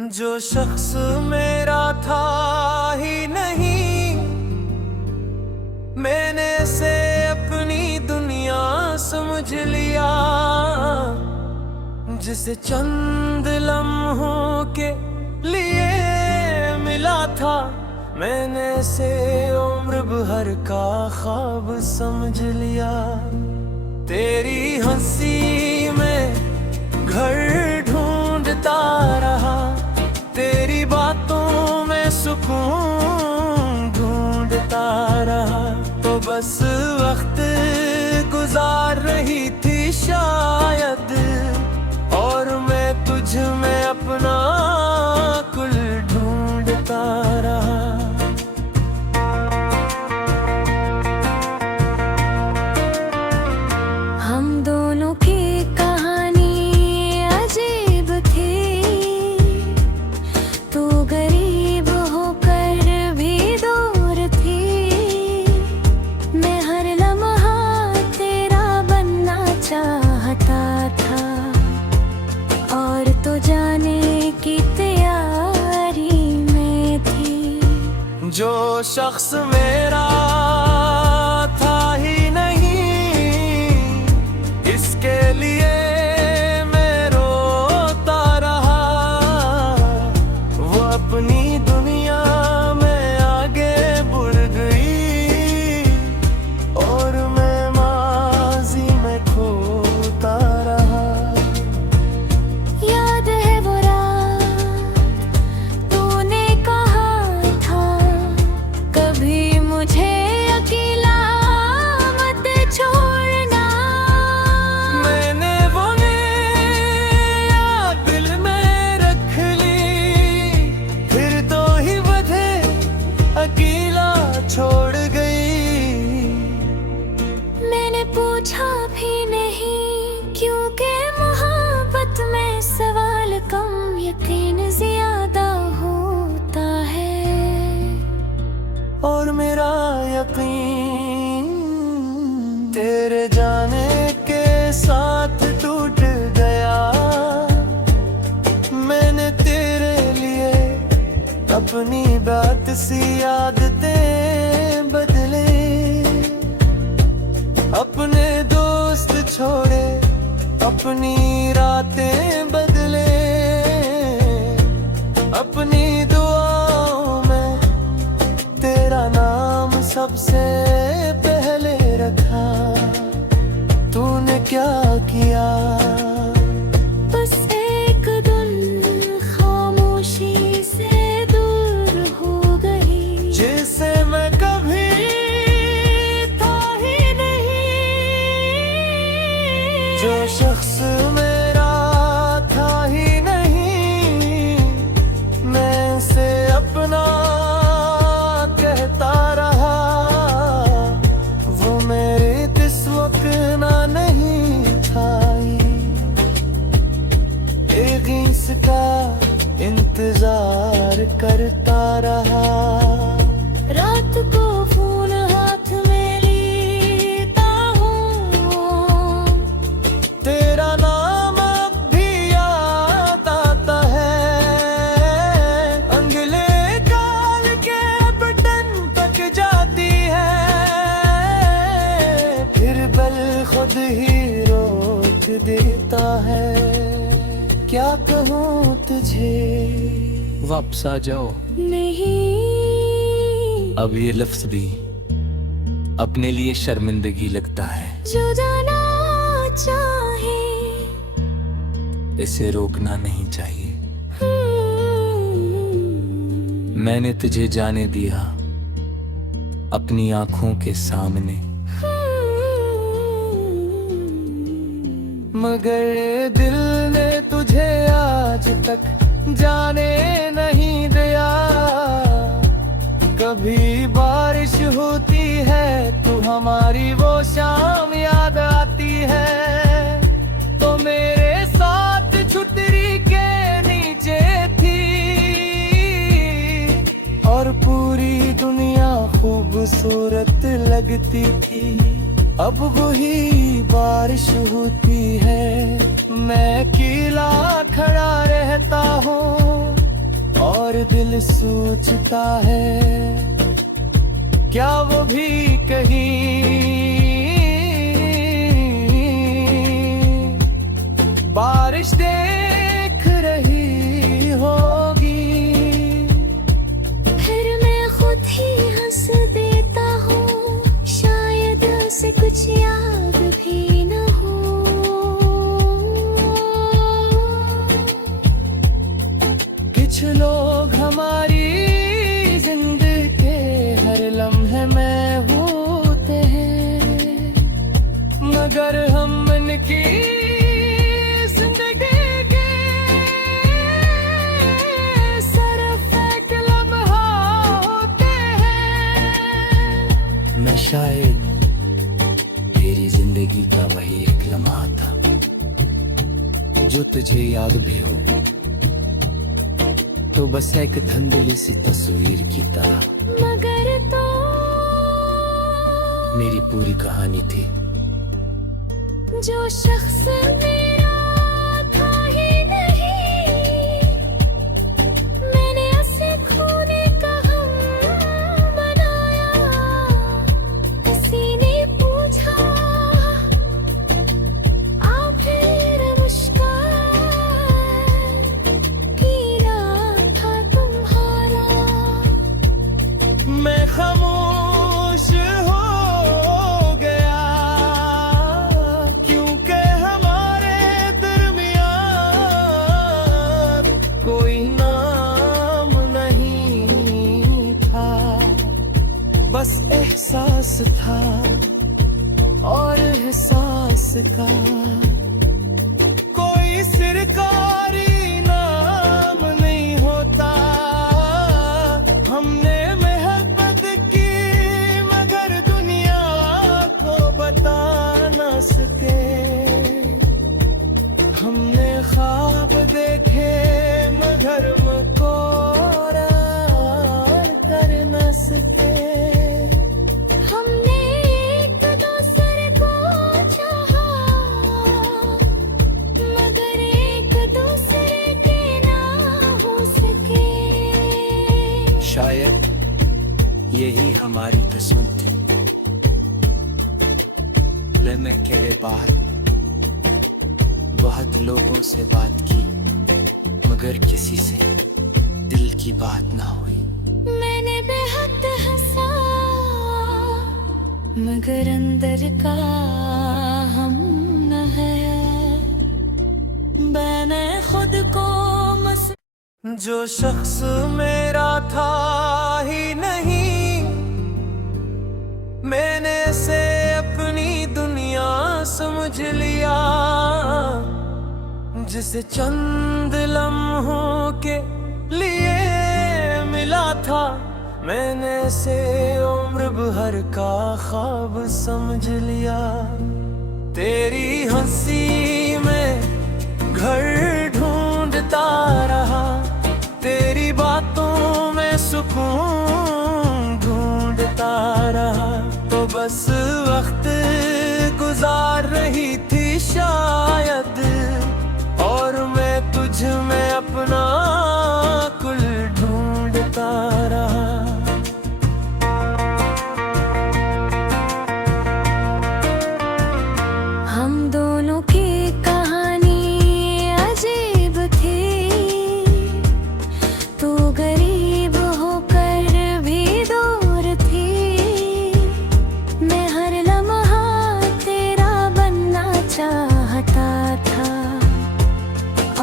जो शख्स मेरा था ही नहीं, मैंने से अपनी दुनिया समझ लिया। जिसे चंद लम्हों के लिए मिला था, मैंने से उम्र भर का ख्वाब समझ लिया। तेरी हंसी में घर ढूंढता रहा, तेरी बातों में सुकून ढूंढता रहा। तो बस वक्त गुजार रही थी शायद, और मैं तुझ में अपना कुल ढूंढता रहा। हम दोनों की कहानी अजीब थी, तू गरीब होकर भी दूर थी। मैं हर लम्हा तेरा बनना चाहता था, और तो जाने की तैयारी में थी। जो शख्स मेरा था ही नहीं, इसके लिए मैं रोता रहा। वो अपनी दुनिया में आगे बढ़ गई, और मैं माजी में खोता रहा। याद है वो रात तूने कहा था, कभी मुझे अकेला मत छोड़ना। मैंने वो याद दिल में रख ली, फिर तो ही बधे अकेला छोड़ गई। मैंने पूछा भी नहीं, क्योंकि मोहब्बत में सवाल कम यकीन ज्यादा होता है। और मेरा यकीन तेरे जाने के साथ टूट गया। मैंने तेरे लिए अपनी बात सी आदतें बदले, अपने दोस्त छोड़े, अपनी रातें बदले। अपनी दुआओं में तेरा नाम सबसे पहले रखा। तूने क्या किया? बस एक दिन खामोशी से दूर हो गई, जिसे मैं कभी था ही नहीं। जो शख्स मेरा था ही नहीं, मैं से अपना कहता रहा। वो मेरे किस्मत ना नहीं था। एक इसका इंतजार करता रहा। रात को फोन हाथ में लेता हूँ, तेरा नाम अब भी याद आता है। अंगले काल के बटन तक जाती है, फिर बल खुद ही रोक देता है। क्या कहूँ तुझे? वापस आ जाओ। नहीं अब ये लफ्ज भी अपने लिए शर्मिंदगी लगता है। जो जाना चाहे इसे रोकना नहीं चाहिए। मैंने तुझे जाने दिया अपनी आंखों के सामने, मगर दिल ने तुझे आज तक जाने नहीं दिया। कभी बारिश होती है तो हमारी वो शाम याद आती है। तो मेरे साथ छुतरी के नीचे थी, और पूरी दुनिया खूबसूरत लगती थी। अब वही बारिश होती है, मैं अकेला खड़ा रहता हूँ। और दिल सोचता है क्या वो भी कहीं बारिश देख रही होगी। फिर मैं खुद ही हंस देता हूँ, शायद उसे कुछ याद भी न हो। कुछ लोग हमारी जिंदगी के हर लम्हे में होते हैं, मगर हम उनकी जिंदगी के सिर्फ एक लम्हा होते हैं। मैं शायद तेरी जिंदगी का वही एक लम्हा था जो तुझे याद भी हो, तो बस एक धुंधली सी तस्वीर की तरह मगर तो मेरी पूरी कहानी थी। जो शख्स मेरा था ही नहीं, मैंने उसे खोने का हम बनाया। किसी ने पूछा आप फिर मुस्कुराए, कीड़ा था तुम्हारा। मैं खामोश हो गया क्योंकि हमारे दरमियान कोई नाम नहीं था, बस एहसास था और एहसास का कोई सरकारी नाम नहीं होता। हमने मोहब्बत की मगर दुनिया को बता न सके, हमने ख्वाब देखे मगर मुकर्रर कर न सके। हमने एक दूसरे को चाहा, मगर एक दूसरे के ना हो सके। शायद यही हमारी किस्मत थी। लेने के बाहर बहुत लोगों से बात की मगर किसी से दिल की बात ना हुई। मैंने बेहद हंसा मगर अंदर का हम न है। मैंने खुद को जो शख्स मेरा था ही नहीं, मैंने से अपनी दुनिया समझ लिया। जिसे चंद लम्हों के लिए मिला था, मैंने से उम्र भर का ख्वाब समझ लिया। तेरी हंसी में घर ढूंढता रहा, तेरी बातों में सुकून ढूंढता रहा। तो बस वक्त गुजार रही थी शायद, और मैं तुझ में अपना कुल ढूंढता रहा। हम दोनों की कहानी अजीब थी। तू गरीब होकर भी दूर थी, मैं हर लम्हा तेरा बनना चाहता था,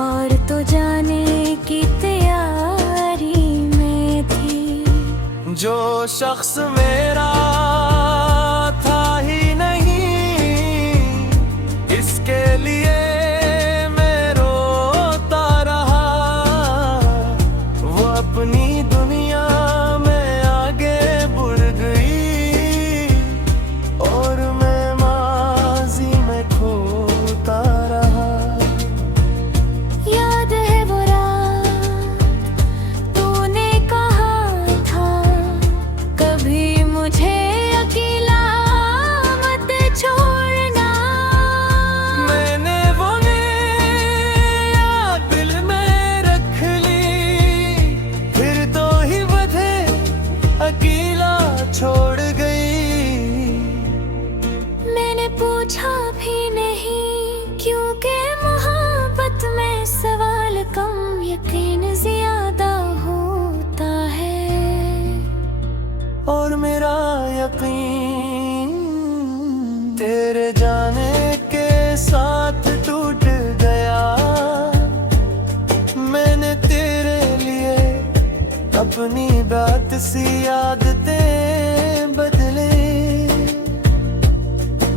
और तो जाने की तैयारी में थी। जो शख्स मेरा था ही नहीं, इसके लिए मैं रोता रहा। वो अपनी दुनिया में आगे बढ़ गई, और मैं माजी में खोता रहा। याद है वो रात तूने कहा था, कभी मुझे अपनी बात सी आदतें बदले,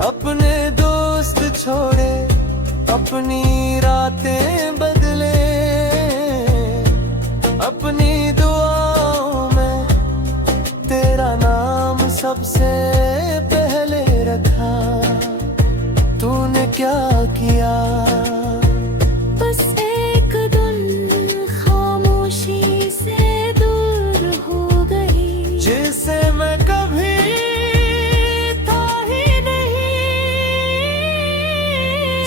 अपने दोस्त छोड़े, अपनी रातें बदले, अपनी दुआओं में तेरा नाम सबसे पहले रखा। तूने क्या किया? बस एक दिन खामोशी से दूर हो गई, जिसे मैं कभी था ही नहीं,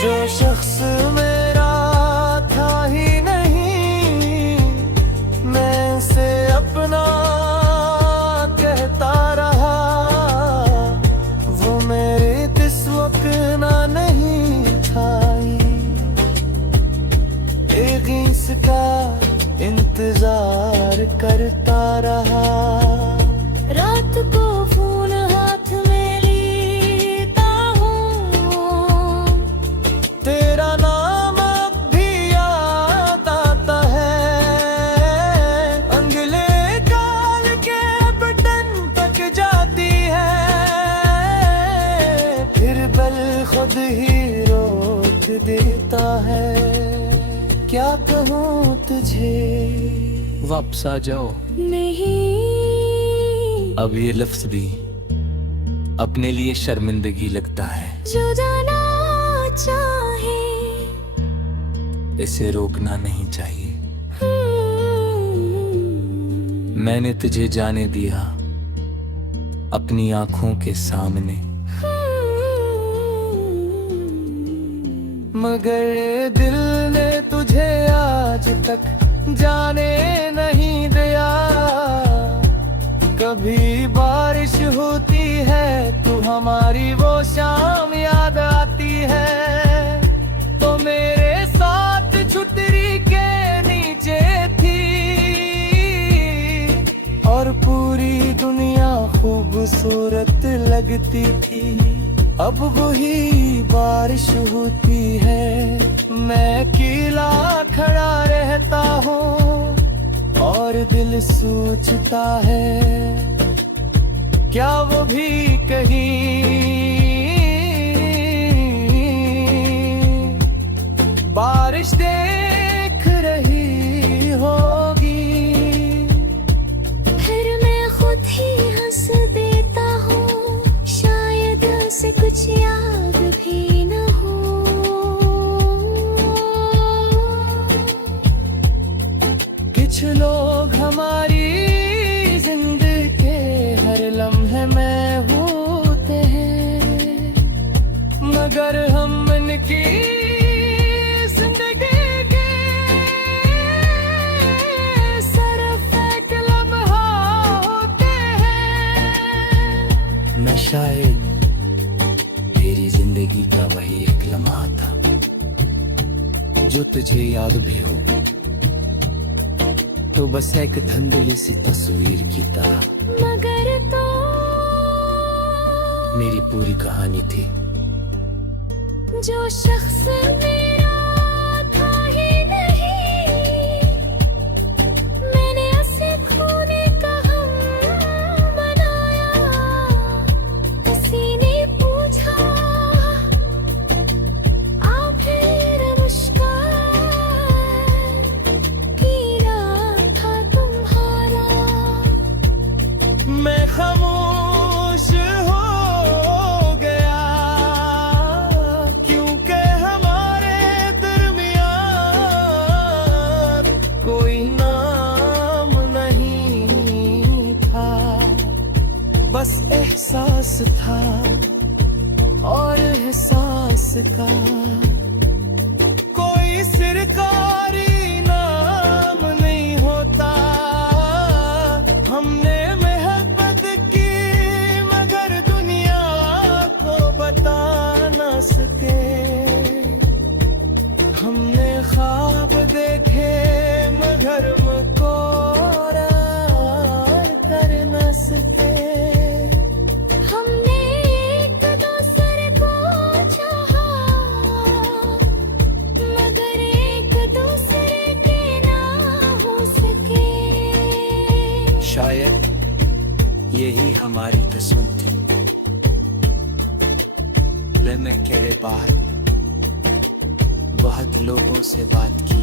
जो शख्स मेरा था ही नहीं, मैं से अपना कहता रहा। वो मेरे किस्मत ना नहीं था, एक इसका इंतजार करता रहा। रात को फोन हाथ में लेता हूँ, तेरा नाम अब भी याद आता है, अंगले काल के बटन तक जाती है, फिर बल खुद ही रोक देता है। क्या कहूँ तुझे? वापस आ जाओ। नहीं अब ये लफ्ज भी अपने लिए शर्मिंदगी लगता है। जो जाना चाहे इसे रोकना नहीं चाहिए। मैंने तुझे जाने दिया अपनी आंखों के सामने, मगर दिल ने तुझे आज तक जाने नहीं दिया। कभी बारिश होती है तो हमारी वो शाम याद आती है, तो मेरे साथ छुतरी के नीचे थी, और पूरी दुनिया खूबसूरत लगती थी। अब वही बारिश होती है, मैं अकेला खड़ा रहता हूँ, और दिल सोचता है क्या वो भी कहीं बारिश देख रही होगी। फिर मैं खुद ही हंस देता हूँ, शायद से कुछ याद भी न हो। कुछ लोग हमारी जिंदगी के हर लम्हे में होते हैं, मगर हम इनकी जिंदगी के सिर्फ एक लम्हा होते हैं। मैं शायद तेरी जिंदगी का वही एक लम्हा था, जो तुझे याद भी हो तो बस एक धुंधली सी तस्वीर की तरह, मगर तो मेरी पूरी कहानी थी। जो शख्स मेरा था ही नहीं, मैंने उसे खोने का हम बनाया। किसी ने पूछा आप फिर मुस्कुराए, किया था तुम्हारा। मैं खामोश हो गया, क्योंकि हमारे दरमियान कोई नाम नहीं था, बस एहसास था, और एहसास का कोई सरकारी नाम नहीं होता। हमने मोहब्बत की मगर दुनिया को बता न सके, हमने ख्वाब देखे मगर मुस्कुरा कर न सके। हमने एक दूसरे को चाहा, मगर एक दूसरे के ना हो सके। शायद यही हमारी किस्मत थी। मैं केड़े बाहर बहुत लोगों से बात की,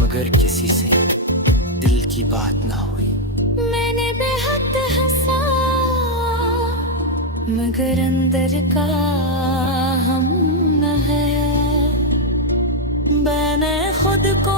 मगर किसी से दिल की बात ना हुई। मैंने बेहद हंसा मगर अंदर का हम न है। मैंने खुद को